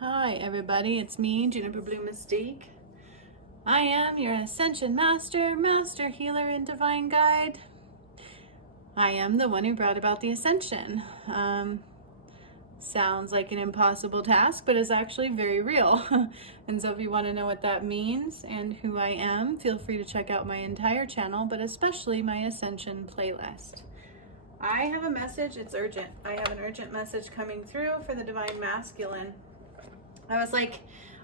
Hi everybody, it's me, Juniper Blue Mystique. I am your Ascension Master, Master Healer, and Divine Guide. I am the one who brought about the Ascension. Sounds like an impossible task, but is actually very real. And so if you want to know what that means and who I am, feel free to check out my entire channel, but especially my Ascension playlist. I have a message, it's urgent. I have an urgent message coming through for the Divine Masculine. I was like,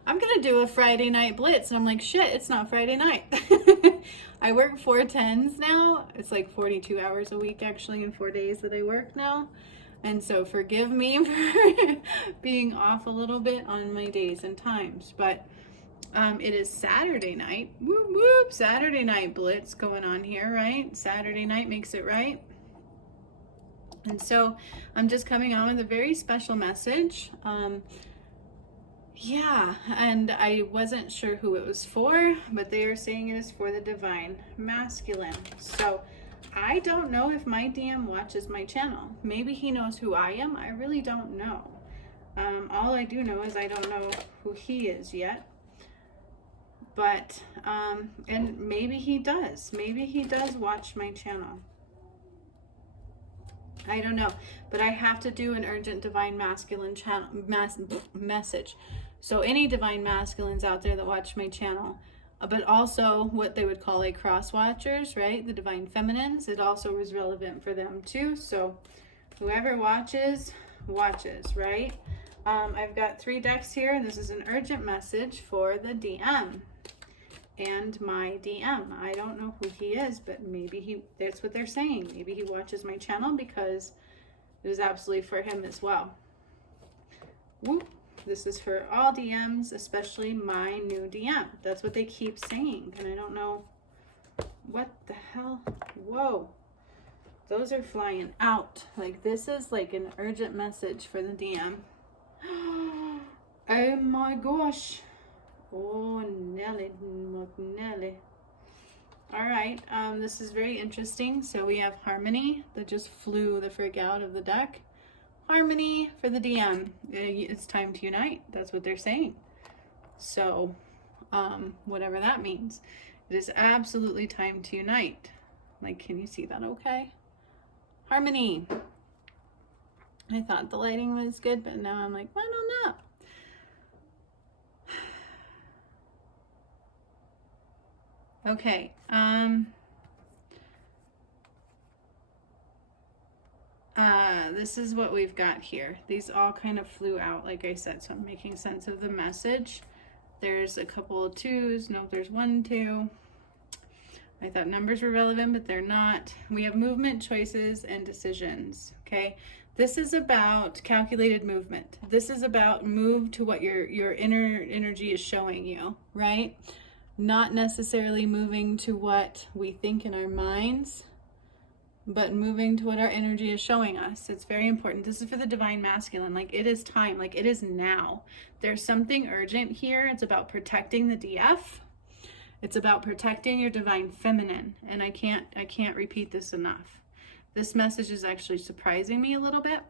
I'm gonna do a Friday night blitz, and I'm like, shit, it's not Friday night. I work 4/10s now. It's like 42 hours a week actually in 4 days that I work now. And so forgive me for being off a little bit on my days and times, but it is Saturday night. Whoop whoop, Saturday night blitz going on here, right? Saturday night makes it right. And so I'm just coming on with a very special message. Yeah, and I wasn't sure who it was for, but they are saying it is for the Divine Masculine. So I don't know if my DM watches my channel. Maybe he knows who I am. I really don't know. All I do know is I don't know who he is yet. But, and maybe he does. Maybe he does watch my channel. I don't know, but I have to do an urgent Divine Masculine channel message. So any Divine Masculines out there that watch my channel, but also what they would call like cross watchers, right? The Divine Feminines, it also was relevant for them too. So whoever watches, right? I've got 3 decks here. This is an urgent message for the DM and my DM. I don't know who he is, but maybe that's what they're saying. Maybe he watches my channel because it is absolutely for him as well. Whoop. This is for all DMs, especially my new DM. That's what they keep saying, and I don't know what the hell. Whoa, those are flying out. Like, this is like an urgent message for the DM. Oh my gosh. Oh, Nelly, Nelly. All right, this is very interesting. So we have Harmony that just flew the frick out of the deck. Harmony for the DM. It's time to unite. That's what they're saying. So, whatever that means. It is absolutely time to unite. Like, can you see that okay? Harmony. I thought the lighting was good, but now I'm like, I don't know. Okay, this is what we've got here. These all kind of flew out, like I said, so I'm making sense of the message. There's a couple of 2s. No, there's 1, 2. I thought numbers were relevant, but they're not. We have movement, choices, and decisions, okay? This is about calculated movement. This is about move to what your inner energy is showing you, right? Not necessarily moving to what we think in our minds, but moving to what our energy is showing us. It's very important. This is for the Divine Masculine. Like, it is time. Like, it is now. There's something urgent here. It's about protecting the DF. It's about protecting your Divine Feminine. And I can't repeat this enough. This message is actually surprising me a little bit.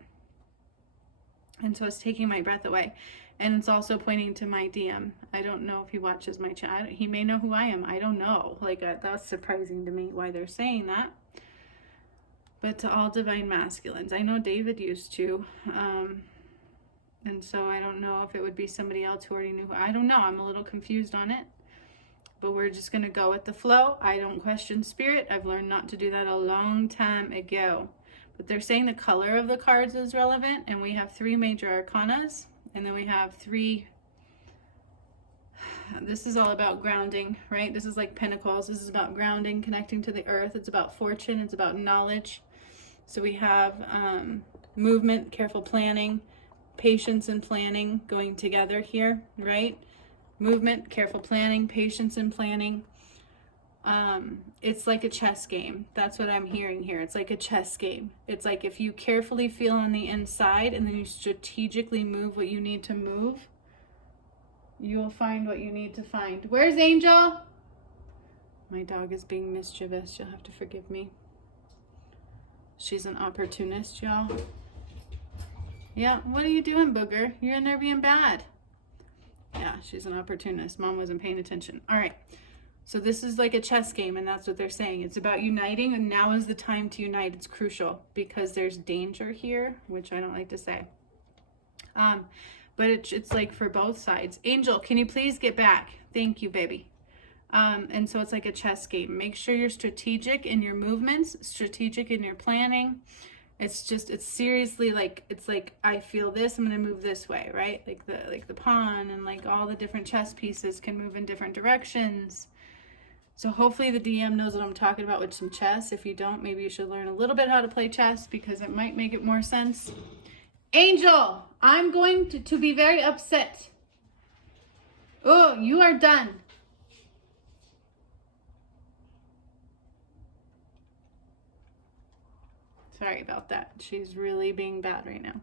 And so it's taking my breath away. And it's also pointing to my DM. I don't know if he watches my channel. He may know who I am. I don't know. Like, that's surprising to me why they're saying that. But to all Divine Masculines. I know David used to. And so I don't know if it would be somebody else who already knew. I don't know. I'm a little confused on it. But we're just going to go with the flow. I don't question spirit. I've learned not to do that a long time ago. But they're saying the color of the cards is relevant. And we have 3 major arcanas. And then we have 3. This is all about grounding, right? This is like Pentacles. This is about grounding, connecting to the earth. It's about fortune. It's about knowledge. So we have movement, careful planning, patience and planning going together here, right? Movement, careful planning, patience and planning. It's like a chess game. That's what I'm hearing here. It's like a chess game. It's like if you carefully feel on the inside and then you strategically move what you need to move, you will find what you need to find. Where's Angel? My dog is being mischievous. You'll have to forgive me. She's an opportunist, y'all. Yeah, what are you doing, Booger? You're in there being bad. Yeah, she's an opportunist. Mom wasn't paying attention. All right. So this is like a chess game, and that's what they're saying. It's about uniting, and now is the time to unite. It's crucial because there's danger here, which I don't like to say. But it's like for both sides. Angel, can you please get back? Thank you, baby. And so it's like a chess game. Make sure you're strategic in your movements, strategic in your planning. It's seriously like, it's like, I feel this, I'm going to move this way, right? Like the pawn and like all the different chess pieces can move in different directions. So hopefully the DM knows what I'm talking about with some chess. If you don't, maybe you should learn a little bit how to play chess because it might make it more sense. Angel, I'm going to be very upset. Oh, you are done. Sorry about that. She's really being bad right now.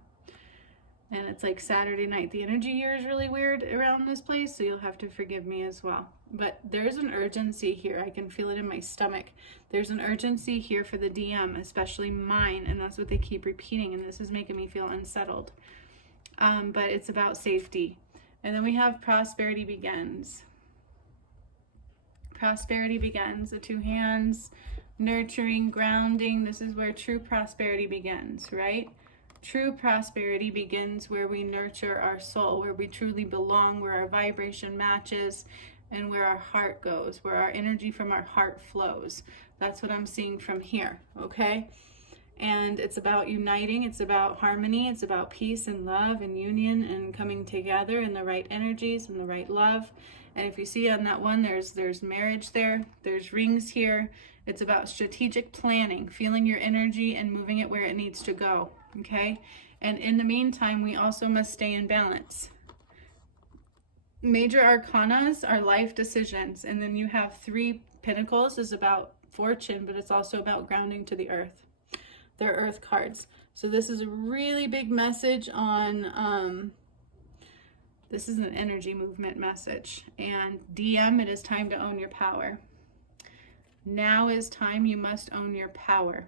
And it's like Saturday night. The energy here is really weird around this place, so you'll have to forgive me as well. But there's an urgency here. I can feel it in my stomach. There's an urgency here for the DM, especially mine, and that's what they keep repeating, and this is making me feel unsettled. But it's about safety. And then we have prosperity begins. Prosperity begins. The two hands, nurturing, grounding. This is where true prosperity begins, right? True prosperity begins where we nurture our soul, where we truly belong, where our vibration matches, and where our heart goes, where our energy from our heart flows. That's what I'm seeing from here, okay? And it's about uniting, it's about harmony, it's about peace and love and union and coming together in the right energies and the right love. And if you see on that one, there's marriage there, there's rings here. It's about strategic planning, feeling your energy and moving it where it needs to go, okay? And in the meantime, we also must stay in balance. Major arcanas are life decisions. And then you have 3 pentacles is about fortune, but it's also about grounding to the earth. They're earth cards. So this is a really big message on, this is an energy movement message. And DM, it is time to own your power. Now is time you must own your power.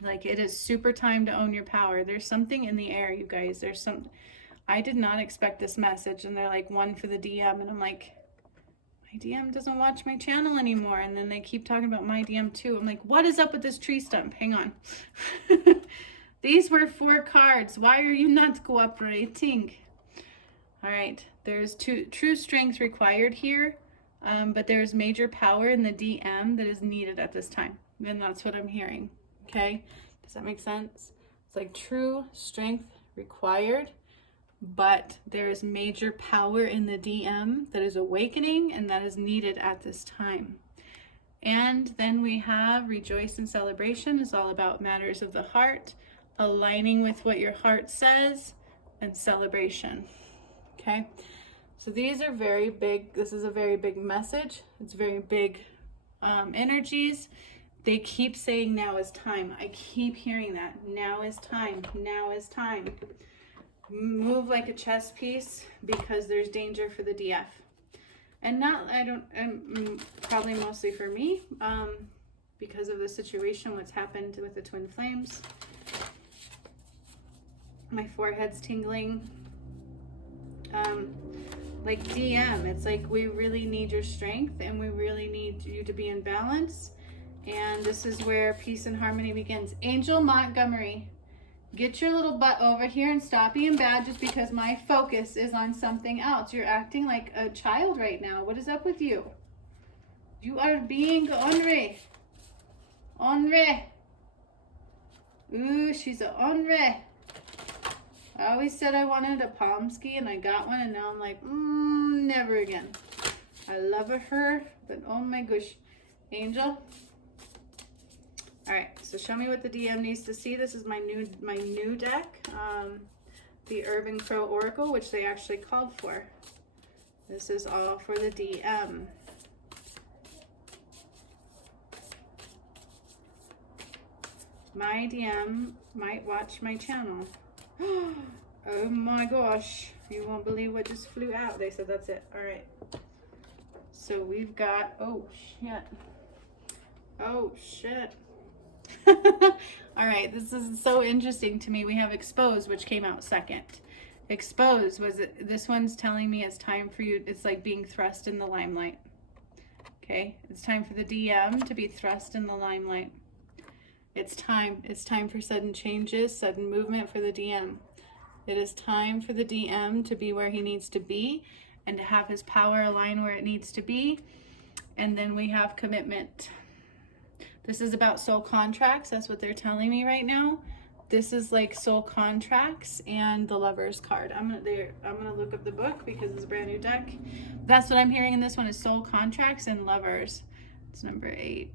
Like it is super time to own your power. There's something in the air, you guys. I did not expect this message, and they're like, one for the DM, and I'm like, my DM doesn't watch my channel anymore. And then they keep talking about my DM too. I'm like, what is up with this tree stump? Hang on. These were 4 cards. Why are you not cooperating? All right. There's true strength required here, but there's major power in the DM that is needed at this time. And that's what I'm hearing. Okay. Does that make sense? It's like true strength required, but there is major power in the DM that is awakening and that is needed at this time. And then we have rejoice and celebration is all about matters of the heart, aligning with what your heart says, and celebration. Okay, so these are very big. This is a very big message. It's very big energies. They keep saying now is time. I keep hearing that. Now is time. Now is time. Move like a chess piece because there's danger for the DF. And probably mostly for me, because of the situation, what's happened with the twin flames. My forehead's tingling. Like DM, it's like we really need your strength and we really need you to be in balance. And this is where peace and harmony begins. Angel Montgomery, get your little butt over here and stop being bad just because my focus is on something else. You're acting like a child right now. What is up with you? You are being ornery. Ornery. Ooh, she's a ornery. I always said I wanted a palm ski and I got one and now I'm like, never again. I love her, but oh my gosh. Angel. All right, so show me what the DM needs to see. This is my new deck, the Urban Crow Oracle, which they actually called for. This is all for the DM. My DM might watch my channel. Oh my gosh, you won't believe what just flew out. They said that's it. All right. So we've got, oh shit. Oh shit. All right, this is so interesting to me. We have Exposed, which came out second. Expose, was it? This one's telling me it's time for you. It's like being thrust in the limelight. Okay, it's time for the DM to be thrust in the limelight. It's time for sudden changes, sudden movement for the DM. It is time for the DM to be where he needs to be and to have his power align where it needs to be. And then we have commitment. This is about soul contracts. That's what they're telling me right now. This is like soul contracts and the Lovers card. I'm gonna look up the book because it's a brand new deck. That's what I'm hearing in this one is soul contracts and lovers. It's number 8.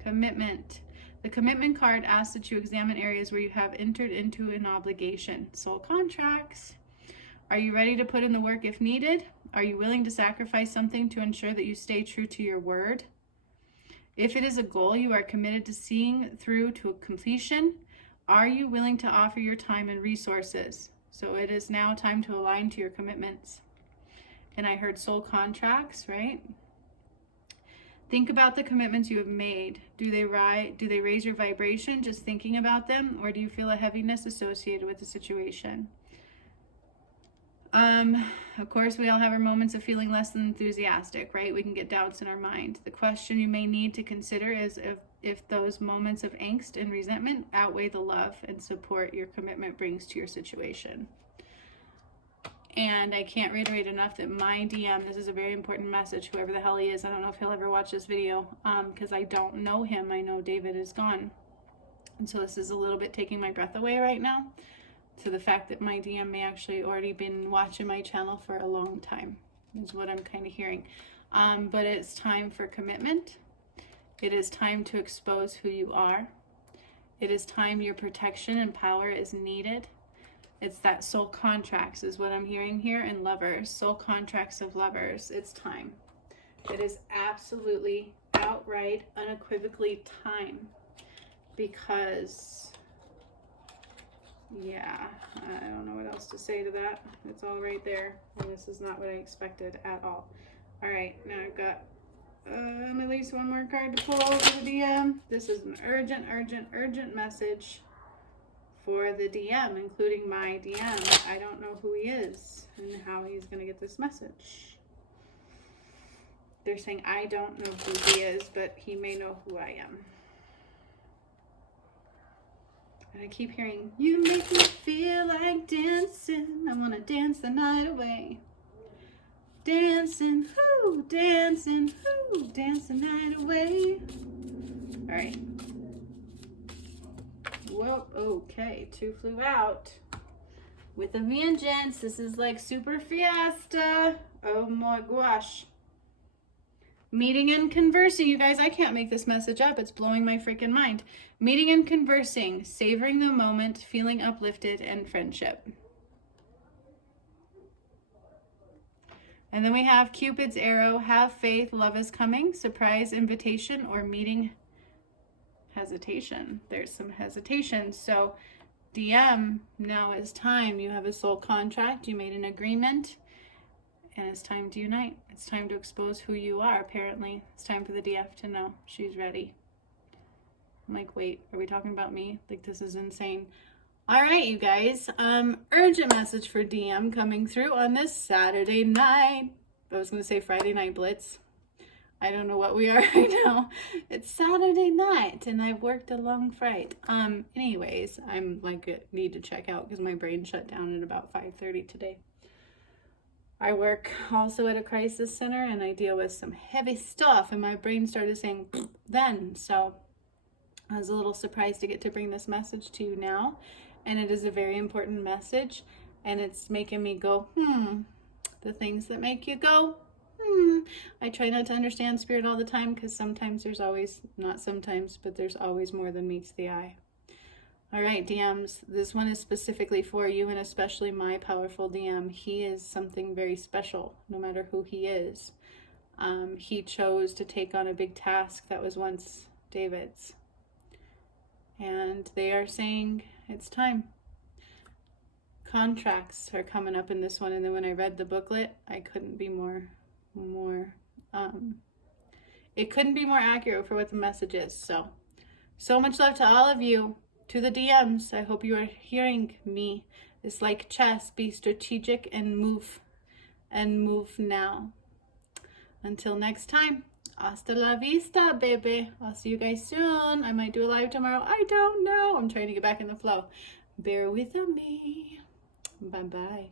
Commitment. The commitment card asks that you examine areas where you have entered into an obligation. Soul contracts. Are you ready to put in the work if needed? Are you willing to sacrifice something to ensure that you stay true to your word? If it is a goal you are committed to seeing through to completion, are you willing to offer your time and resources? So it is now time to align to your commitments. And I heard soul contracts, right? Think about the commitments you have made. Do they raise your vibration just thinking about them, or do you feel a heaviness associated with the situation? Of course, we all have our moments of feeling less than enthusiastic, right? We can get doubts in our mind. The question you may need to consider is if those moments of angst and resentment outweigh the love and support your commitment brings to your situation. And I can't reiterate enough that my DM, this is a very important message, whoever the hell he is. I don't know if he'll ever watch this video because I don't know him. I know David is gone. And so this is a little bit taking my breath away right now, to the fact that my DM may actually already been watching my channel for a long time, is what I'm kind of hearing. But it's time for commitment. It is time to expose who you are. It is time your protection and power is needed. It's that soul contracts is what I'm hearing here, and lovers, soul contracts of lovers. It's time. It is absolutely outright, unequivocally time, because yeah, I don't know what else to say to that. It's all right there, and this is not what I expected at all. All right, now I've got at least one more card to pull for the DM. This is an urgent message for the DM, including my DM. I don't know who he is and how he's going to get this message. They're saying I don't know who he is, but he may know who I am. And I keep hearing, you make me feel like dancing. I want to dance the night away. Dancing, whoo, dance the night away. All right. Whoa, okay, 2 flew out. With a vengeance, this is like super fiesta. Oh my gosh. Meeting and conversing, you guys, I can't make this message up. It's blowing my freaking mind. Meeting and conversing, savoring the moment, feeling uplifted, and friendship. And then we have Cupid's arrow, have faith, love is coming, surprise invitation, or meeting hesitation. There's some hesitation. So DM, now is time. You have a soul contract. You made an agreement. And it's time to unite. It's time to expose who you are, apparently. It's time for the DF to know she's ready. I'm like, wait, are we talking about me? Like, this is insane. All right, you guys. Urgent message for DM coming through on this Saturday night. I was going to say Friday night blitz. I don't know what we are right now. It's Saturday night, and I've worked a long fright. Anyways, I'm like, need to check out because my brain shut down at about 5:30 today. I work also at a crisis center, and I deal with some heavy stuff, and my brain started saying then. So I was a little surprised to get to bring this message to you now, and it is a very important message, and it's making me go, the things that make you go, I try not to understand spirit all the time, because sometimes there's always, not sometimes, but there's always more than meets the eye. All right, DMs, this one is specifically for you, and especially my powerful DM. He is something very special, no matter who he is. He chose to take on a big task that was once David's. And they are saying, it's time. Contracts are coming up in this one, and then when I read the booklet, I couldn't be it couldn't be more accurate for what the message is. So much love to all of you. To the DMs, I hope you are hearing me. It's like chess. Be strategic and move now. Until next time, hasta la vista, baby. I'll see you guys soon. I might do a live tomorrow. I don't know. I'm trying to get back in the flow. Bear with me. Bye-bye.